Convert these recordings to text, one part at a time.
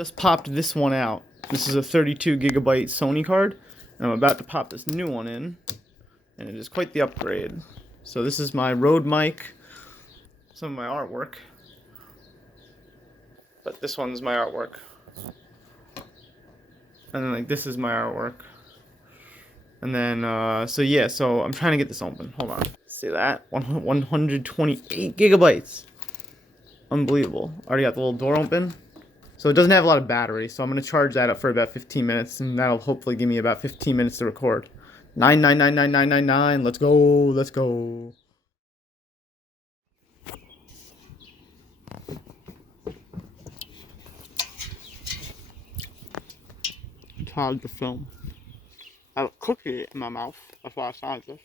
Just popped this one out. This is a 32 gigabyte Sony card, and I'm about to pop this new one in, and it is quite the upgrade. So this is my Rode mic, some of my artwork, but this one's my artwork, and then like this is my artwork, and then so yeah, so I'm trying to get this open. Hold on, see that 128 gigabytes, unbelievable. Already got the little door open. So it doesn't have a lot of battery, so I'm going to charge that up for about 15 minutes, and that'll hopefully give me about 15 minutes to record. 9999999, let's go, let's go. Charge the film. I have a cookie in my mouth, that's why I started this.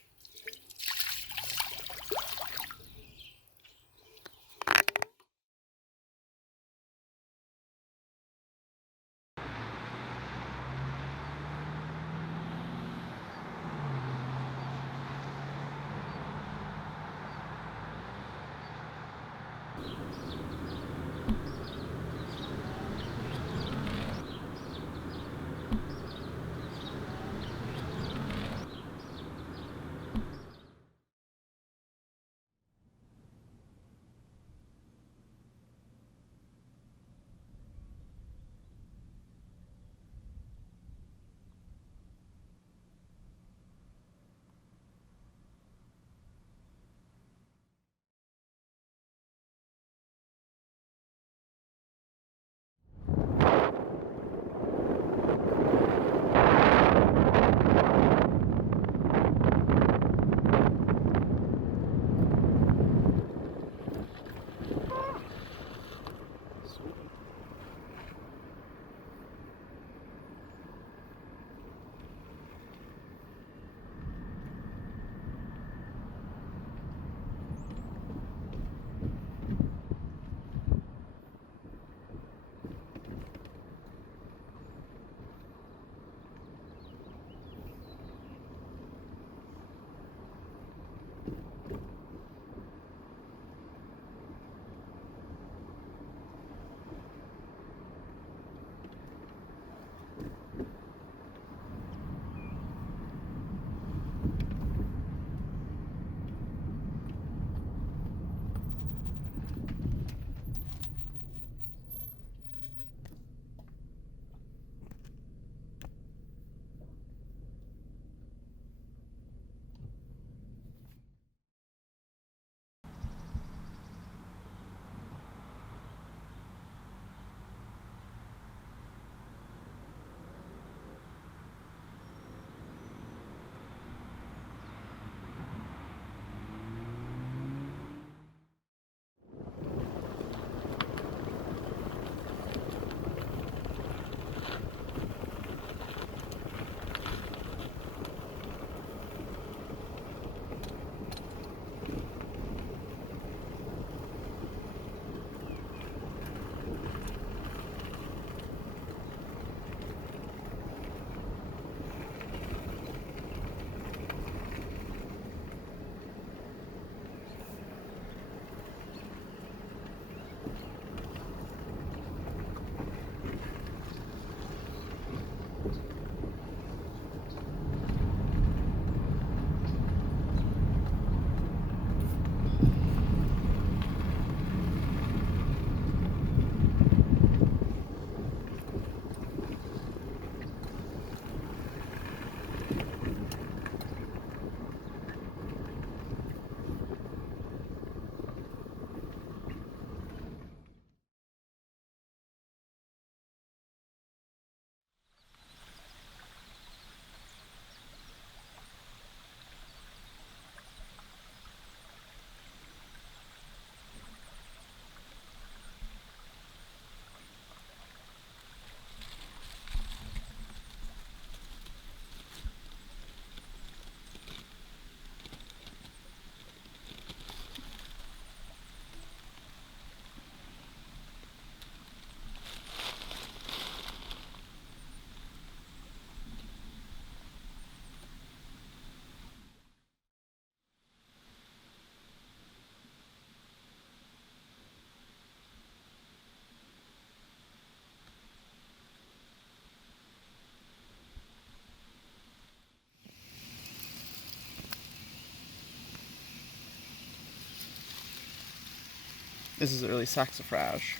This is early saxifrage.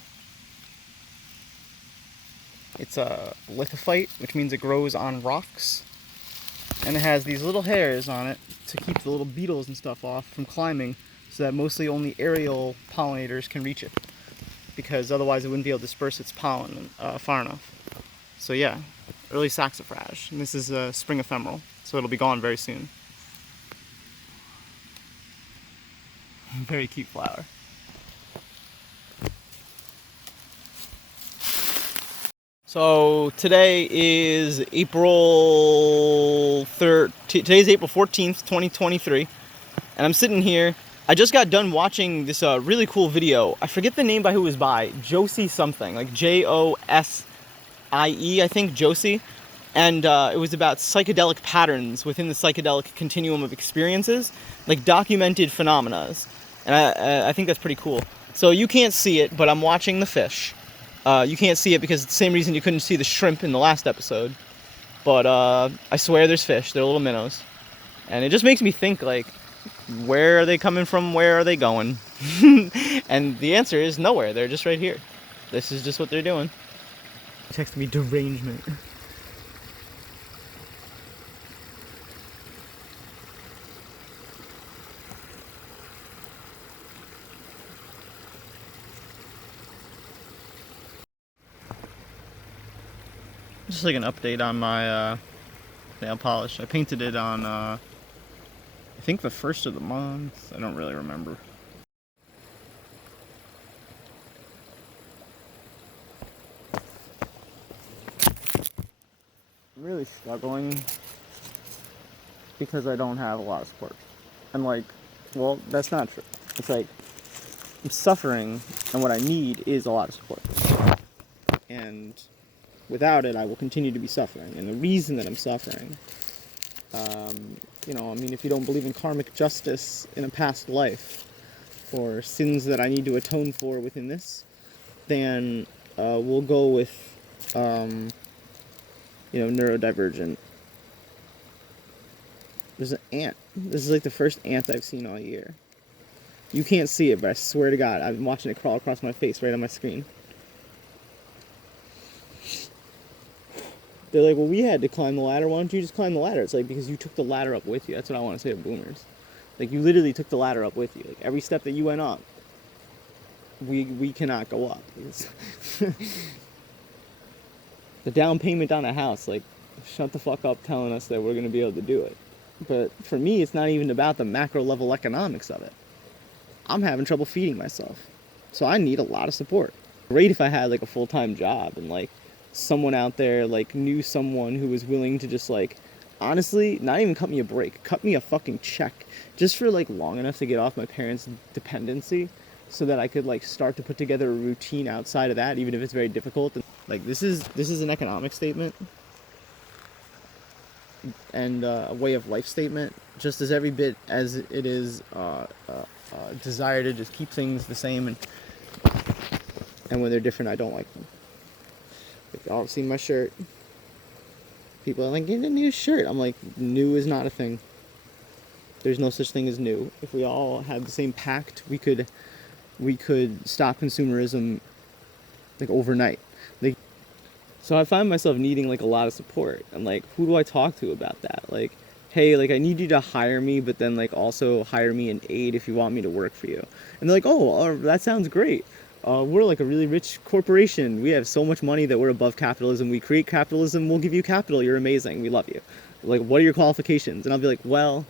It's a lithophyte, which means it grows on rocks. And it has these little hairs on it to keep the little beetles and stuff off from climbing, so that mostly only aerial pollinators can reach it, because otherwise it wouldn't be able to disperse its pollen far enough. So yeah, early saxifrage. And this is a spring ephemeral, so it'll be gone very soon. Very cute flower. So today is April 3rd. Today's April 14th, 2023. And I'm sitting here. I just got done watching this really cool video. I forget the name by who it was by. Josie something. Like Josie, I think. Josie. And it was about psychedelic patterns within the psychedelic continuum of experiences. Like documented phenomena. And I think that's pretty cool. So you can't see it, but I'm watching the fish. You can't see it because it's the same reason you couldn't see the shrimp in the last episode. But I swear there's fish. They're little minnows. And it just makes me think, like, where are they coming from? Where are they going? And the answer is nowhere. They're just right here. This is just what they're doing. Text me derangement. Just like an update on my nail polish. I painted it on, I think the first of the month. I don't really remember. I'm really struggling because I don't have a lot of support. I'm like, well, that's not true. It's like, I'm suffering, and what I need is a lot of support. And without it, I will continue to be suffering. And the reason that I'm suffering, you know, I mean, if you don't believe in karmic justice in a past life, or sins that I need to atone for within this, then we'll go with, you know, neurodivergent. There's an ant. This is like the first ant I've seen all year. You can't see it, but I swear to God, I've been watching it crawl across my face right on my screen. They're like, well, we had to climb the ladder. Why don't you just climb the ladder? It's like, because you took the ladder up with you. That's what I want to say to boomers. Like, you literally took the ladder up with you. Like, every step that you went up, we cannot go up. The down payment on a house, like, shut the fuck up telling us that we're going to be able to do it. But for me, it's not even about the macro level economics of it. I'm having trouble feeding myself. So I need a lot of support. Great if I had, like, a full-time job and, like, someone out there, like, knew someone who was willing to just, like, honestly, not even cut me a break, cut me a fucking check, just for, like, long enough to get off my parents' dependency, so that I could, like, start to put together a routine outside of that, even if it's very difficult. Like, this is an economic statement, and a way of life statement, just as every bit as it is desire to just keep things the same, and when they're different, I don't like them. If y'all have seen my shirt, people are like, get a new shirt. I'm like, new is not a thing. There's no such thing as new. If we all had the same pact, we could stop consumerism, like, overnight. Like, so I find myself needing, like, a lot of support. I'm like, who do I talk to about that? Like, hey, like, I need you to hire me, but then, like, also hire me an aide if you want me to work for you. And they're like, oh, that sounds great. We're like a really rich corporation. We have so much money that we're above capitalism. We create capitalism. We'll give you capital. You're amazing. We love you. Like, what are your qualifications? And I'll be like, well,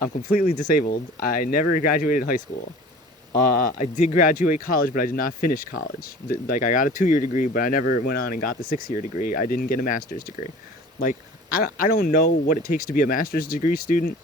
I'm completely disabled. I never graduated high school. I did graduate college, but I did not finish college. Like, I got a 2-year degree, but I never went on and got the 6-year degree. I didn't get a master's degree. Like, I don't know what it takes to be a master's degree student,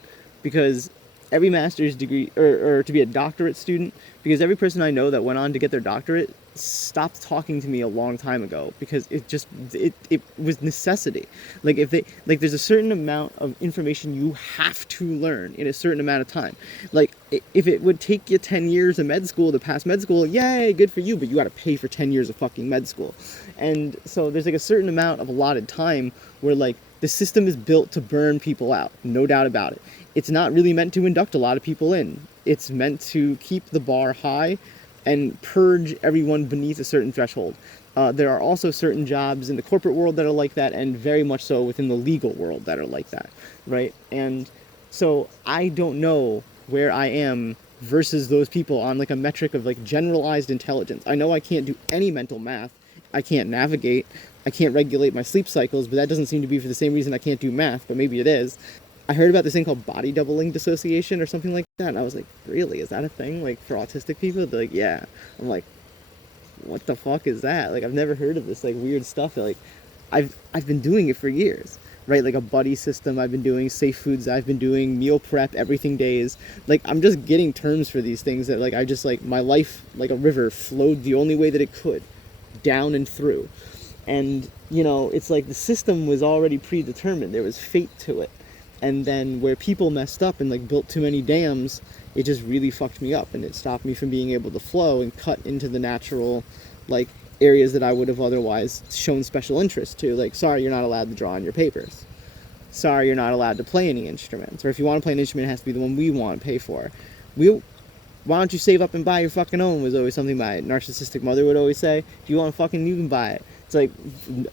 because every master's degree, or to be a doctorate student, because every person I know that went on to get their doctorate stopped talking to me a long time ago, because it was necessity. Like, if they, like, there's a certain amount of information you have to learn in a certain amount of time. Like, if it would take you 10 years of med school to pass med school, yay, good for you, but you got to pay for 10 years of fucking med school. And so there's, like, a certain amount of allotted time where, like, the system is built to burn people out, no doubt about it. It's not really meant to induct a lot of people in. It's meant to keep the bar high and purge everyone beneath a certain threshold. There are also certain jobs in the corporate world that are like that, and very much so within the legal world that are like that, right? And so I don't know where I am versus those people on like a metric of like generalized intelligence. I know I can't do any mental math. I can't navigate. I can't regulate my sleep cycles, but that doesn't seem to be for the same reason I can't do math, but maybe it is. I heard about this thing called body doubling dissociation or something like that, and I was like, really? Is that a thing, like, for autistic people? They're like, yeah. I'm like, what the fuck is that? Like, I've never heard of this, like, weird stuff that, like, I've been doing it for years, right? Like a buddy system I've been doing, safe foods I've been doing, meal prep, everything days. Like, I'm just getting terms for these things that, like, I just, like, my life, like a river, flowed the only way that it could, down and through. And, you know, it's like the system was already predetermined. There was fate to it. And then where people messed up and, like, built too many dams, it just really fucked me up, and it stopped me from being able to flow and cut into the natural, like, areas that I would have otherwise shown special interest to. Like, sorry, you're not allowed to draw on your papers. Sorry, you're not allowed to play any instruments. Or if you want to play an instrument, it has to be the one we want to pay for. Why don't you save up and buy your fucking own, was always something my narcissistic mother would always say. If you want to fucking, you can buy it. It's like,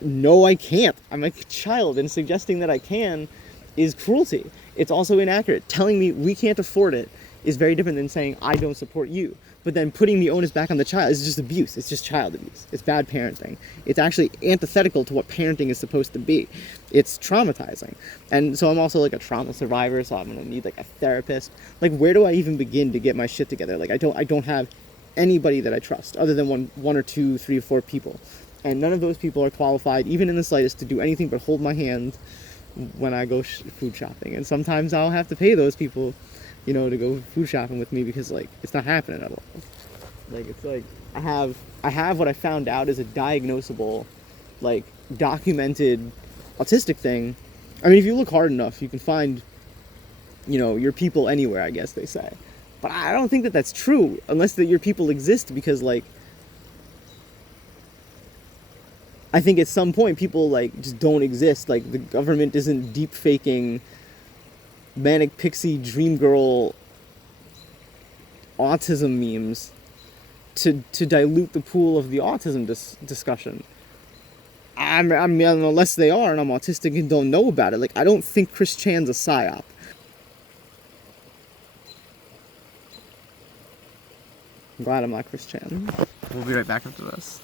no, I can't. I'm a child, and suggesting that I can is cruelty. It's also inaccurate. Telling me we can't afford it is very different than saying I don't support you. But then putting the onus back on the child is just abuse. It's just child abuse. It's bad parenting. It's actually antithetical to what parenting is supposed to be. It's traumatizing. And so I'm also like a trauma survivor, so I'm gonna need like a therapist. Like, where do I even begin to get my shit together? Like, I don't have anybody that I trust other than one or two, 3 or 4 people. And none of those people are qualified, even in the slightest, to do anything but hold my hand when I go food shopping. And sometimes I'll have to pay those people, you know, to go food shopping with me, because, like, it's not happening at all. Like, it's like, I have what I found out is a diagnosable, like, documented autistic thing. I mean, if you look hard enough, you can find, you know, your people anywhere, I guess they say. But I don't think that that's true, unless that your people exist, because, like, I think at some point people, like, just don't exist. Like, the government isn't deep faking manic pixie dream girl autism memes to dilute the pool of the autism discussion. I mean, unless they are and I'm autistic and don't know about it. Like, I don't think Chris Chan's a psyop. I'm glad I'm not Chris Chan. We'll be right back after this.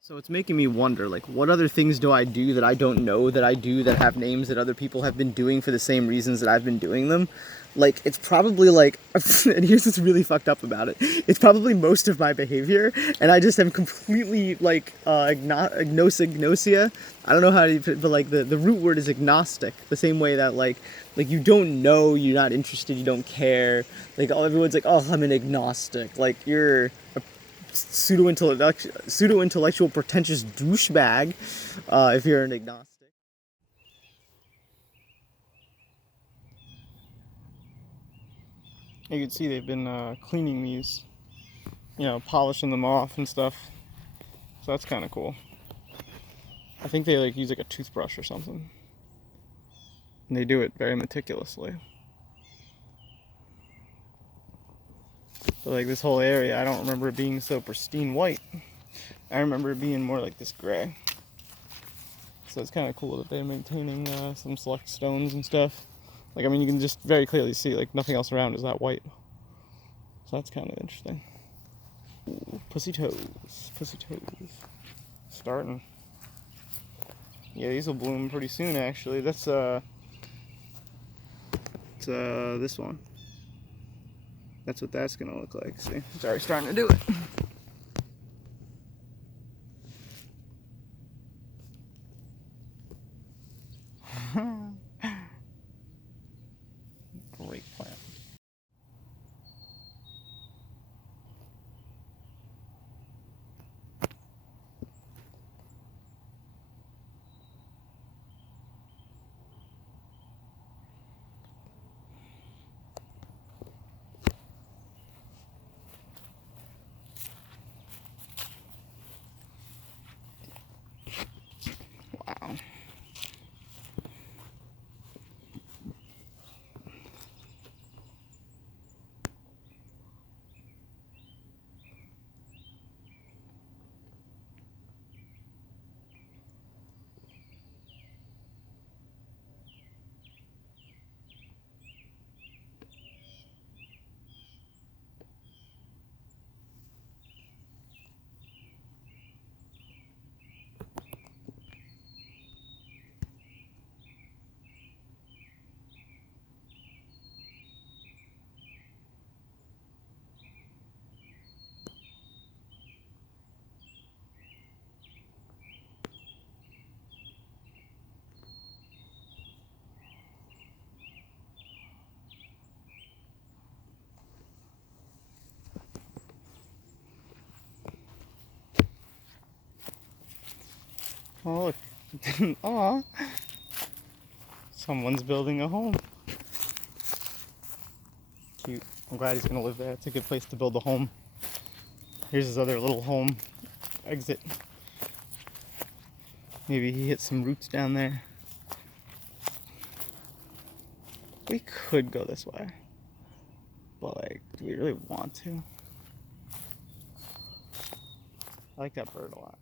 So it's making me wonder, like, what other things do I do that I don't know that I do that have names that other people have been doing for the same reasons that I've been doing them? Like, it's probably, like, and here's what's really fucked up about it. It's probably most of my behavior, and I just am completely, like, agnosia. I don't know how to, but, like, the root word is agnostic. The same way that, like, you don't know, you're not interested, you don't care. Like, everyone's like, oh, I'm an agnostic. Like, you're a pseudo-intellectual pretentious douchebag if you're an agnostic. You can see they've been cleaning these, you know, polishing them off and stuff. So that's kind of cool. I think they, like, use like a toothbrush or something. And they do it very meticulously. But, like, this whole area, I don't remember it being so pristine white. I remember it being more like this gray. So it's kind of cool that they're maintaining some select stones and stuff. Like, I mean, you can just very clearly see, like, nothing else around is that white. So that's kind of interesting. Ooh, pussy toes. Pussy toes. Starting. Yeah, these will bloom pretty soon, actually. That's, this one. That's what that's gonna look like. See? It's already starting to do it. Great plant. Oh, look. Aw. Someone's building a home. Cute. I'm glad he's gonna live there. It's a good place to build a home. Here's his other little home exit. Maybe he hit some roots down there. We could go this way. But like, do we really want to? I like that bird a lot.